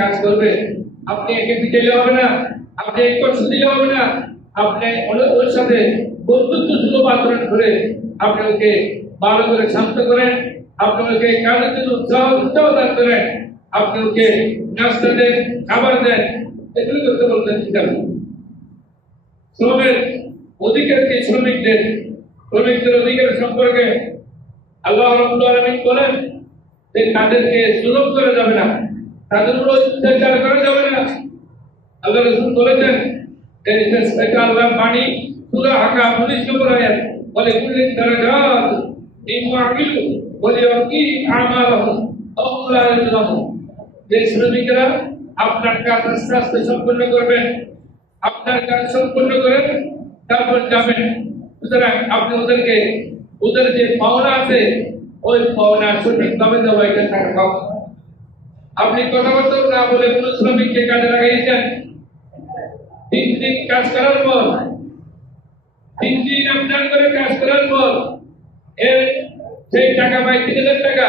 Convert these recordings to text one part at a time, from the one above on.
কাজ করবে, আপনি একে পিটাইলে হবে না, আপনি এক কষ্ট দিলে হবে না, আপনি ওর সাথে বন্ধুত্ব সুলভ আচরণ করে আপনি ওকে ভালো করে শান্ত করেন, আপনি ওকে কাজের জন্য উৎসাহ দান করেন, আপনি ওকে নাস্তা দেন, খাবার দেন, এগুলো করতে বলতেন। ঠিক আছে, শ্রমের অধিকার কি শ্রমিকদের অধিকার সম্পর্কে আল্লাহ রাব্বুল আলামিন বলেন যে তাদেরকে জুলুম করা যাবে না, তাদের উপর অত্যাচার করা যাবে না। আল্লাহ রাসূল বলেছেন এটা আল্লাহ বাণী সূরা হাকা 19 নম্বর আয়াত, বলে কুল্লিন দারাজাত ইম্মা আমিলু বলে কি আমালহুম আল্লাহ ইল্লাহু, যে শ্রমিকরা আপনার কাজ আস্তে আস্তে সম্পন্ন করবেন, আপনার কাজ সম্পন্ন করেন, তারপর যাবেন। সুতরাং আপনি ওদের যে পাওনা আছে ওই পাওনা সঠিকভাবে দেওয়া, এটা টাকা পাও। আপনি কথাবার্তা না বলে কোন শ্রমিককে কাজে লাগাইছেন, 3 দিন কাজ করার পর, 3 দিন আপনার করে কাজ করার পর এর সেই টাকা পাই 3000 টাকা,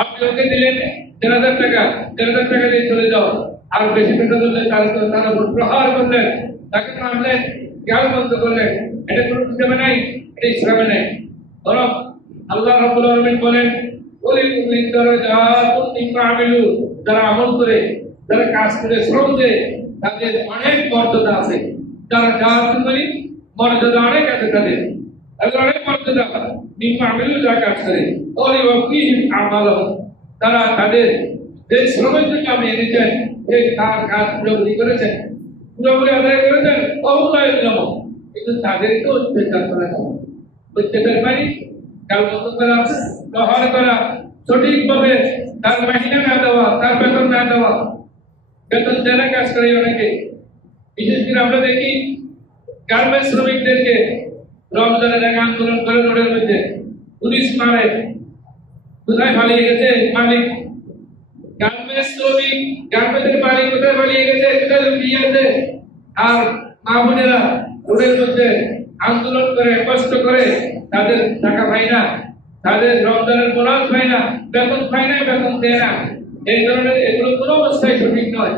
আপনি ওকে দিলেন 3000 টাকা, 3000 টাকা দিয়ে চলে যাও। আর বেশি টাকা দিলে তার উপর প্রহার করলেন, তাকে মারলেন, গাল বন্ধ করলেন, এটা কোনো হিসাবে নাই, এটা ইসলামে নাই। বরং আল্লাহ রাব্বুল আলামিন বলেন যারা আমল করে, যারা কাজ করে, শ্রম দেয়, তাদের অনেক মর্যাদা আছে, যারা মর্যাদা অনেক আছে, তাদের অনেক মর্যাদা। যা কাজ করে তারা তাদের যে শ্রমের জন্য আপনি এনেছেন তার কাজ পুরোপুরি করেছেন, পুরোপুরি আদায় করেছেন, কিন্তু তাদেরকে অত্যাচার করা হবে। অত্যাচার মানে কাল বন্ধ করা, প্রহার করা, সঠিকভাবে তার মাহিনা না দেওয়া, তার বেতন না দেওয়া, বেতন দেনা কাজ করে অনেকে। বিশেষ করে আমরা দেখি গার্মেন্টস শ্রমিকদেরকে রমজানের এক আন্দোলন করে রোডের মধ্যে পুলিশ মারে, কোথায় পালিয়ে গেছে মালিক? গার্মেন্টস শ্রমিক, গার্মেন্টের মালিক কোথায় পালিয়ে গেছে, কোথায় লুকিয়ে আছে? আর মা বোনেরা রোডের মধ্যে আন্দোলন করে, কষ্ট করে, তাদের টাকা পায় না, তাদের রমজানের বোনাস পায় না, বেতন পায় না, বেতন দেয় না। এই ধরনের এগুলো কোনো অবস্থায় সঠিক নয়।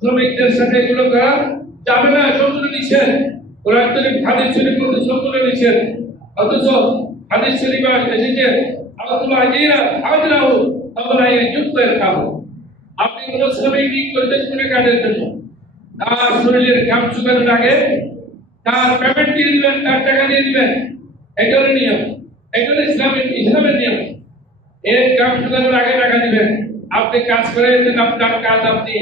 শ্রমিকদের সাথে এগুলো করা যাবে না, সম্পূর্ণ নিষেধ। কোরআন শরীফ, হাদিস শরীফ মধ্যে সম্পূর্ণ নিষেধ। অথচ হাদিস শরীফে এসেছে আপনি কোন শ্রমিক নিয়োগ করতেন কোন কাজের জন্য, তার শরীরের ঘাম শুকানোর আগে তার পেমেন্ট দিয়ে দিবেন, তার টাকা দিয়ে দিবেন। এটা হলো নিয়ম, এটা হলো ইসলামের নিয়ম। এর ঘাম শুকানোর আগে টাকা দিবেন। আপনি কাজ করে আপনার কাজ আপনি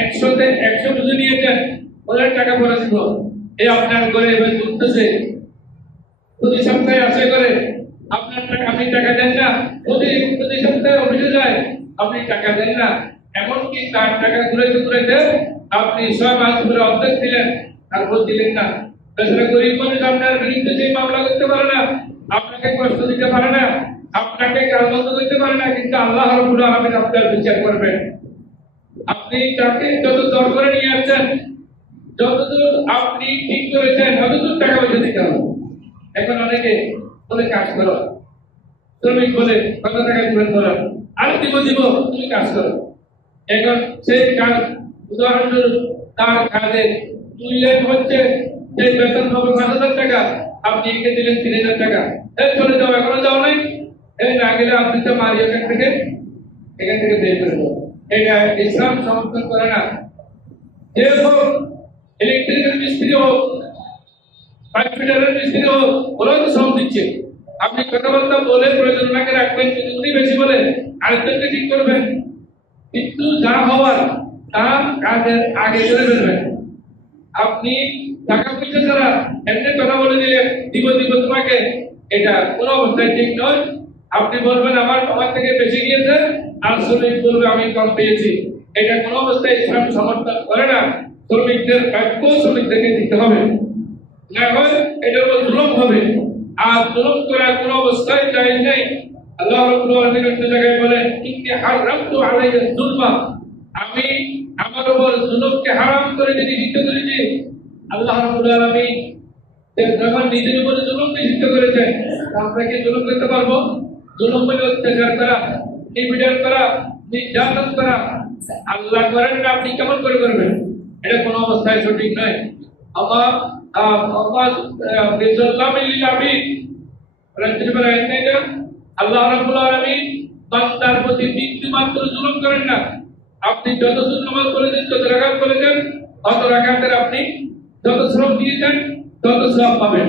100-তে 100 বুঝে নিয়েছেন, ওদের টাকা পরে দিব। এই আপনার ঘরে এবার ঘুরতেছে, প্রতি সপ্তাহে আসে করে আপনার টাকা, আপনি টাকা দেন না, প্রতি সপ্তাহে অফিসে যায়, আপনি টাকা দেন না। এমনকি তার টাকা ঘুরাইতে আপনি 6 মাস ধরে অর্ধেক দিলেন, তারপর দিলেন না। তাছাড়া গরিব মানুষ আপনার বিরুদ্ধে যে মামলা করতে পারে না, আপনাকে কষ্ট দিতে পারে না, আপনাকে গালমন্দ করতে পারে না, কিন্তু আল্লাহ রাব্বুল আলামিন আপনার বিচার করবেন। আপনি তাকে যত দর করে নিয়ে আসছেন, যতদূর আপনি ঠিক করেছেন, ততদূর টাকা পয়সা দিতে হবে। এখন অনেকে বলে কাজ করো, শ্রমিক বলে কত টাকা দিবেন বলেন, আর দিব তুমি কাজ করো। এখন সেই কাজ, উদাহরণস্বরূপ তার কাজের মূল্য হচ্ছে সেই বেতন হবে 5,000 টাকা, আপনি একে দিলেন 3,000 টাকা, চলে যাও, এখনো যাও নাই, এই না গেলে আপনি তো মারি এখান থেকে বের করে দেবো। এটা ইসলাম সমর্থন করে না। যে হোক, ইলেকট্রিক্যাল মিস্ত্রি হোক, পাইপ ফিটারের মিস্ত্রি হোক, ওরাও তো শ্রম দিচ্ছে। আপনি কথাবার্তা বলে প্রয়োজন ওনাকে রাখবেন, যদি উনি বেশি বলে আরেকজনকে ঠিক করবেন, কিন্তু যা হওয়ার তা কাজের আগে করে ফেলবেন। আপনি টাকা পয়সা ছাড়া এমনি কথা বলে দিলে দিব তোমাকে, এটা কোনো অবস্থায় ঠিক নয়। আপনি বলবেন আমার থেকে বেশি গিয়েছে, আর শ্রমিক বলবে আমি কম পেয়েছি, এটা কোনো অবস্থায় ইসলাম সমর্থন করে না। শ্রমিকদের প্রাপ্য শ্রমিকদেরকে দিতে হবে, না হয় এটা হলো জুলুম হবে। আর জুলুম করা কোনো অবস্থায় জায়েজ নেই। আল্লাহ রাব্বুল আলামিন একটা জায়গায় বলেন, ইন্নী হারামতু আলাইকা যুলমা, আমি আমার উপর জুলুমকে হারাম করে নিষিদ্ধ করেছি। আল্লাহ রাব্বুল আলামিন যখন নিজের উপর জুলুম নিষিদ্ধ করেছেন, আমরা কি জুলুম করতে পারবো? জুলুম বলে অত্যাচার করা, নিপীড়ন করা, নির্যাতন করা, আল্লাহ করেন না, আপনি কেমন করে করবেন? এটা কোনো অবস্থায় সঠিক নয়। আল্লাহ আল্লাহ রাব্বুল আলামিন বান্দার প্রতি বিন্দু মাত্র জুলুম করেন না। আপনি যত নামাজ পড়েছেন, যত রাকাত পড়েছেন, তত রাকাতের আপনি যত শ্রম দিয়েছেন তত সওয়াব পাবেন।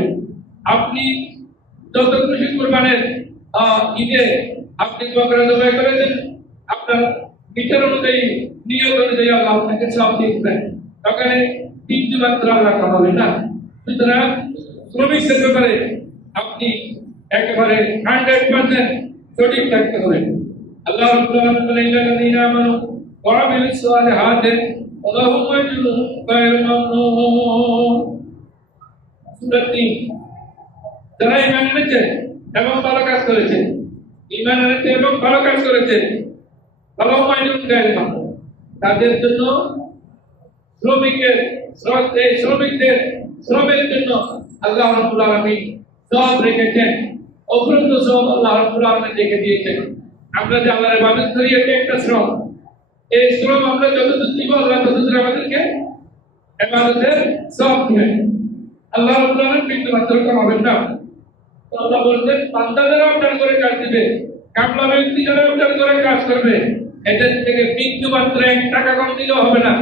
আপনি যত খুশি কুরবানের ঈদে আপনি বকরা জবাই করেছেন, আপনার বিচার অনুযায়ী, নিয়ত অনুযায়ী আল্লাহ আপনাকে সওয়াব দিবেন। তখন বিন্দু মাত্র আল্লাহ হবে না। সুতরাং শ্রমিকদের ব্যাপারে আপনি একেবারে 100% সঠিক থাকতে হবে। আল্লাহ রাব্বুল আলামিন বলেন, ইন্নাল্লাযীনা আমানু ওয়া আমিলুস সালিহাতি লাহুম আজরুন গায়রু মামনুন। সূরা 3। যারা ঈমান এনেছে এবং ভালো কাজ করেছে, ঈমান এনেছে এবং ভালো কাজ করেছে, লাহুম আজরুন গায়রু মামনুন, তাদের জন্য শ্রমিকদের শ্রমের জন্য আল্লাহ রাব্বুল আলামিন সওয়াব রেখেছেন। অফুরন্ত সওয়াব আল্লাহ রাব্বুল আলামিন রেখে দিয়েছেন। আমরা যে আল্লাহর ইবাদত করি, এটা একটা শ্রম। এই শ্রম আমরা যতদূর দিব, আল্লাহ ততদূর আমাদেরকে ইবাদতের সওয়াব দিবেন। আল্লাহ রাব্বুল আলামিন বিন্দু মাত্র কমাবেন না। তো আল্লাহ বলছেন, বান্দা যারা আপনার করে কাজ দিবে, কামলা ব্যক্তি যারা আপনার করে কাজ করবে, এদের থেকে বিন্দু মাত্র 1 টাকা কম দিলেও হবে না।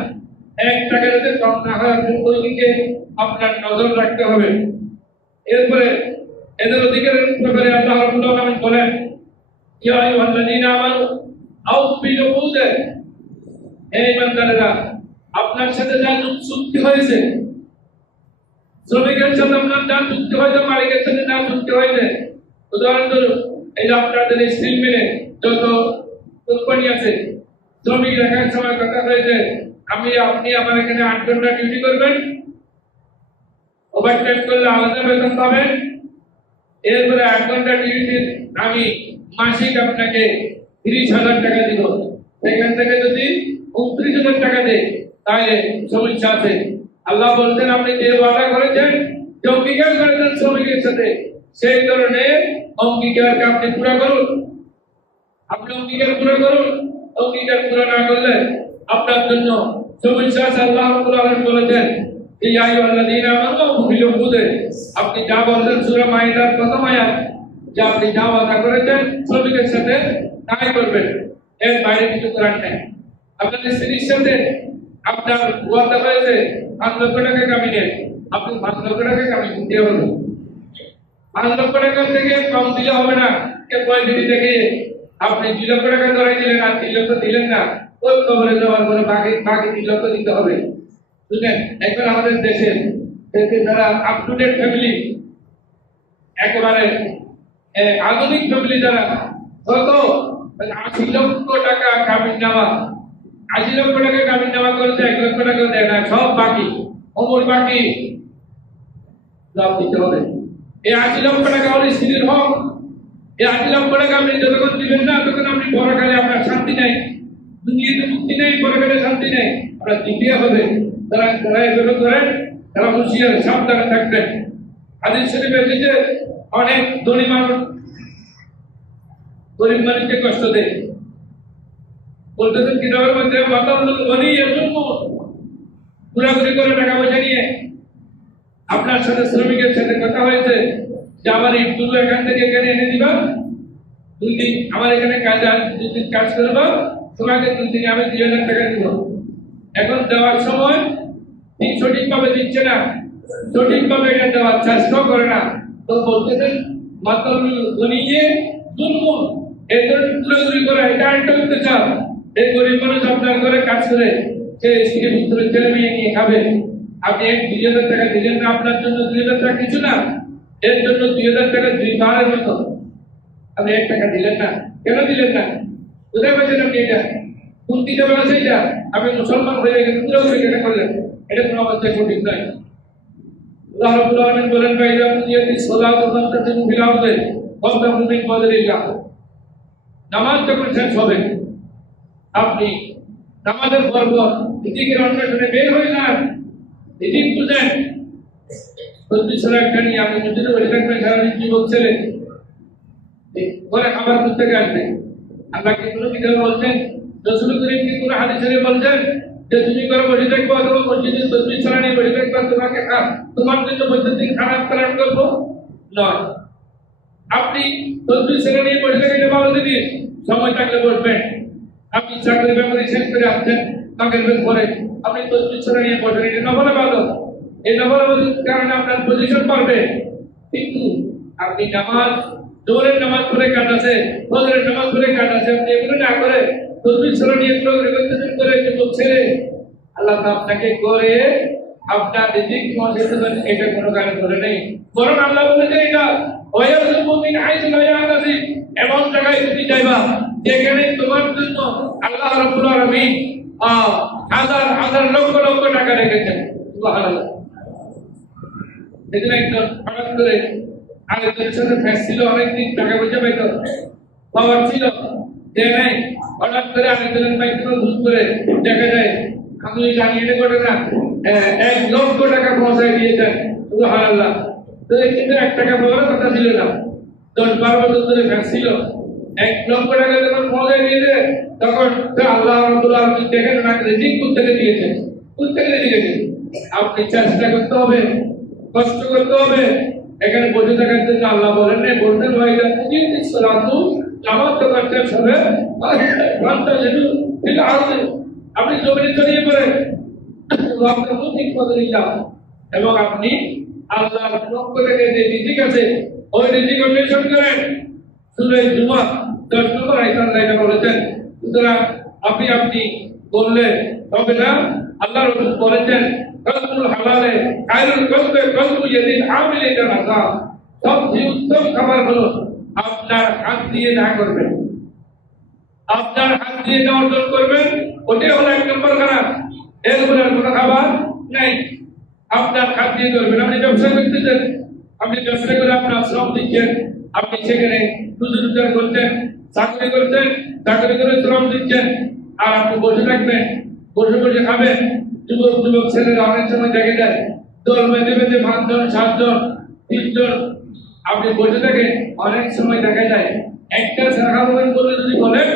1 টাকা যাতে কম না হয়, ওই দিকে আপনার নজর রাখতে হবে। এরপরে এদের অধিকারের ব্যাপারে আল্লাহ রাব্বুল আলামিন বলেন, ইয়া আইয়ুহাল্লাযীনা আমানু আউফু বিল উকুদ, হে ঈমানদারেরা, আপনার সাথে যা চুক্তি হয়েছে, শ্রমিকের সাথে আপনার যা চুক্তি হয়েছে, মালিকের সাথে যা চুক্তি হয়েছে, উদাহরণস্বরূপ এই যে আপনাদের স্টিল মিলে যত কোম্পানি আছে, শ্রমিক রাখার সময় কথা হয়েছে, আপনি আমার এখানে 8 ঘন্টা ডিউটি করবেন, ওভারটাইম করলে আলাদা বেতন পাবেন। এরপরে 8 ঘন্টা ডিউটি আমি মাসিক আপনাকে 30,000 টাকা দিব। সেখান থেকে যদি 29,000 টাকা দেয়, তাহলে সমস্যা আছে। আল্লাহ বলছেন, আপনি যে ওয়াদা করেছেন, যে অঙ্গীকার করেছেন শ্রমিকের সাথে, সেই ধরনের অঙ্গীকারকে আপনি পুরো করুন। আপনি অঙ্গীকার পুরো করুন। অঙ্গীকার পুরো না করলে আপনার জন্য সমস্যা আছে। আল্লাহ রাব্বুল আলামিন বলেছেন, ইয়া আইয়ুহাল্লাযীনা আমানু আউফু বিল উকুদ, আপনি যা বলছেন সূরা মাইদার প্রথম আয়াত, যে আপনি যা ওয়াদা করেছেন শ্রমিকের সাথে তাই করবেন, এর বাইরে কিছু করার নেই। আপনার স্ত্রীর সাথে আপনার ওয়াদা হয়েছে 5 লক্ষ টাকা কামিয়ে, আপনি 5 লক্ষ টাকা কামিয়ে দিতে হবে। 5 লক্ষ টাকা থেকে কম দিলে হবে না। কে পয়সা থেকে আপনি 2 লক্ষ টাকা ধরে দিলেন আর 3 লক্ষ দিলেন না, ওই কবরে যাওয়ার পরে বাকি 3 লক্ষ দিতে হবে। বুঝলেন? এখন আমাদের দেশের যারা আপ টু ডেট ফ্যামিলি, একেবারে আধুনিক ফ্যামিলি, যারা কত 80 লক্ষ টাকা কামিন নেওয়া, 80 লক্ষ টাকা কামিন নেওয়া করেছে, 1 লক্ষ টাকা দেয় না, সব বাকি, অমর বাকি, সব দিতে হবে। এই 80 লক্ষ টাকা হলে স্ত্রীর হক। এই 80 লক্ষ টাকা আপনি যতক্ষণ দিবেন না, তখন আপনি পরকালে আপনার শান্তি নেই, দুনিয়াতে মুক্তি নেই, পরকালে শান্তি নেই, আপনার দিতে হবে। যারা এভাবে করেন, তারা হুঁশিয়ার, সাবধানে থাকবেন। হাদিস শরীফে এসেছে, অনেক ধনী মানুষ গরিব মানুষকে কষ্ট দেয়। বলতেছেন কিতাবের মধ্যে, মাতালুল গনি ইয়াজুমু, ঘোরাঘুরি করে টাকা পয়সা নিয়ে। আপনার সাথে শ্রমিকের সাথে কথা হয়েছে যে আমার ইটগুলো এখান থেকে এখানে এনে দিবা, 2 দিন আমার এখানে কাজ, 2 দিন কাজ করবো, তোমাকে 2 দিনে আমি 2,000 টাকা দিব। এখন দেওয়ার সময় ঠিক সঠিকভাবে দিচ্ছে না, সঠিকভাবে এটা দেওয়ার চেষ্টা করে না, তো বলতেছেন মাতালুল গনি ইয়াজুমু, এই ধরনের ঘোরাঘুরি করে এটা একটা করতে চাও। এই গরিব মানুষ আপনার ঘরে কাজ করে, সে স্ত্রী পুত্র ছেলে মেয়ে নিয়ে খাবে, আপনি 2,000 টাকা দিলেন না, আপনার জন্য 2,000 টাকা কিছু না, এর জন্য 2,000 টাকা 2 বারের মতো। আপনি 1 টাকা দিলেন না, কেন দিলেন না? কোথায় পাচ্ছেন আপনি এটা? কোন কিতাবে আছে এটা? আপনি মুসলমান হয়ে গেছেন, পুরোপুরি কেন করলেন? এটা কোনো অবস্থায় সঠিক নয়। আল্লাহ রাব্বুল আলামিন বলেন, ফাইদা কুদিয়াতিস সালাতু ফান্তাসিমু ফিল আরদি ওয়াবতাগু মিন ফাদলিল্লাহ, নামাজ যখন শেষ হবে, আপনি নামাজের পর রিজিকের অন্বেষণে বের হয়ে যান, রিজিক খুঁজেন। একটা নিয়ে আপনি মসজিদে বসে থাকবেন, সারাদিন যুবক ছেলে ঘরে খাবার খুঁজতে আসবে। আল্লাহ কি কোনো কিতাবে বলছেন রাসূল করিম কি কোন হাদিসে বলছেন যে তুমি করে বসে থাকবো অথবা মসজিদে তাসবিহ ছাড়া নিয়ে বসে থাকবা তোমাকে তোমার জন্য মসজিদ খারাপ করার করবো নয়। আপনি তাসবিহ ছাড়া নিয়ে বসে থাকলে ভালো জিনিস, সময় থাকলে বসবেন। আপনি চাকরির ব্যাপারে শেষ করে আসছেন মাগরিবের পরে আপনি তাসবিহ ছাড়া নিয়ে বসেন, এটা নফল ইবাদত। এই নফল ইবাদতের কারণে আপনার পজিশন বাড়বে। কিন্তু আপনি নামাজ জোহরের নামাজ পড়ে কাটাছে, ফজরের নামাজ পড়ে কাটাছে, আপনি এগুলো না করে তাসবিহ ছাড়া নিয়ে রেগুলেশন করে ছেড়ে আল্লাহ আপনাকে করে আপনার রিজিক পৌঁছে দেবেন, এটা কোনো কারণ করে নেই। বরং আল্লাহ বলেছে এটা ওয়ায়ারযুকু মিন হাইসু লা ইয়াহতাসিব, এমন জায়গায় তুমি যাইবা যেখানে তোমার জন্য আল্লাহ রাব্বুল আলামিন হাজার হাজার লক্ষ লক্ষ টাকা রেখেছেন। সুবহানাল্লাহ। এদিন একজন হঠাৎ করে আরেকজনের সাথে ফ্যাস ছিল, অনেকদিন টাকা পয়সা পাইতো, পাওয়ার ছিল, যে নাই হঠাৎ করে আরেকজনের মাইক্রো ভুল করে দেখা যায় আমি জানি এটা ঘটনা 1 লক্ষ টাকা পৌঁছায় দিয়েছেন। সুবহানাল্লাহ। তো এই কিন্তু 1 টাকা পাওয়ার কথা ছিল না, 10-12 বছর ধরে ফ্যাস ছিল। 1 লক্ষ টাকা যখন পৌঁছায় দিয়েছে তখন তো আল্লাহ রাব্বুল আলামিন দেখেন না রিজিক কোত্থেকে দিয়েছেন, কোত্থেকে দিয়েছেন। আপনি চেষ্টা করতে হবে, কষ্ট করতে হবে। এখানে বসে থাকার জন্য আল্লাহ বলেন না, বলতেন ওয়াইদা মুজিবুস সালাতু নামাজ তো করতে হবে ঘন্টা যেটু ঠিক আছে। আপনি জমিনে ছড়িয়ে পড়েন আপনার মুখ পদরিল্লাহ, এবং আপনি আল্লাহর পক্ষ থেকে যে রিজিক আছে ওই রিজিক অন্বেষণ করেন। সূরা জুমা 10 নম্বর আয়াতে আল্লাহ এটা বলেছেন। সুতরাং আপনি বললে হবে না। আল্লাহ রাসূল বলেছেন কসবুল হালালে খায়রুল কসবে কসবু ইয়াদিল আমিলি জানাসা, সবচেয়ে উত্তম খাবার হলো আপনার হাত দিয়ে যা করবেন, আপনার হাত দিয়ে যা অর্জন করবেন ওটাই হলো 1 নম্বর খাবার। এরপরে আর কোনো খাবার নাই, আপনার হাত দিয়ে করবেন। আপনি ব্যবসা করতেছেন, আপনি ব্যবসা করে আপনার শ্রম দিচ্ছেন, আপনি সেখানে রোজগার করছেন, চাকরি করছেন, চাকরি করে শ্রম দিচ্ছেন, আর আপনি বসে থাকবেন, বসে বসে খাবেন। যুবক ছেলেরা অনেক সময় দেখে যায় দল বেঁধে বেঁধে 5 জন 7 জন 3 জন আপনি বসে থাকেন। অনেক সময় দেখা যায় একটা শাখা বলে যদি বলেন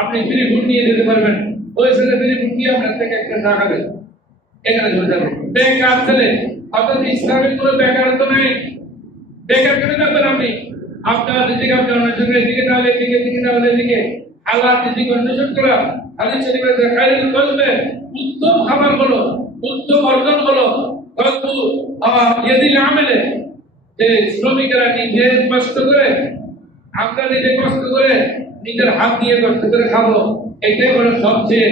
আপনি ফ্রি ফুড নিয়ে যেতে পারবেন, ওই ছেলে ফ্রি ফুড নিয়ে আপনার থেকে একটা শাখাবে এখানে চলে যাবে। বেকার ছেলে, অর্থাৎ ইসলামের কোনো বেকারত্ব নেই। বেকার করে যাবেন আপনি, আপনার রিজিক আপনি অন্বেষণ করে এদিকে না হলে এদিকে, এদিকে না হলে এদিকে, হালাল রিজিক অন্বেষণ করা। হাদিস শরীফে খায়রুল কসবে, উত্তম খাবার হলো, উত্তম অর্জন হলো কসবু ইয়াদিল আমিলে, যে শ্রমিকেরা নিজে কষ্ট করে, আমরা নিজে কষ্ট করে নিজের হাত দিয়ে কষ্ট করে খাবো, এটাই হলো সবচেয়ে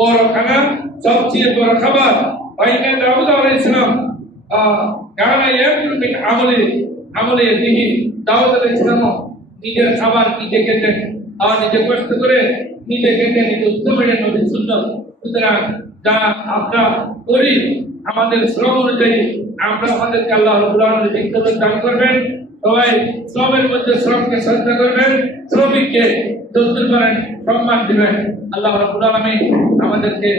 বড় খানা, সবচেয়ে বড় খাবার। বাইনা দাউদ আলাইহিস সালাম কানা ইয়াকুলু মিন আমলি ইয়াদিহি, দাউদ আলাইহিস সালাম নিজের খাবার নিজে খেতেন, আর নিজে কষ্ট করে নিজে খেতেন। এটা উত্তম একটা নবীর সুন্নাত। সুতরাং যা আমরা করি আমাদের শ্রম অনুযায়ী আমরা আমাদেরকে আল্লাহ রাব্বুল আলামিন রিজিক দান করবেন। সবাই শ্রমের মধ্যে শ্রমকে শ্রদ্ধা করবেন, শ্রমিককে যত্ন করেন, সম্মান দিবেন। আল্লাহ রাব্বুল আলামিন আমাদেরকে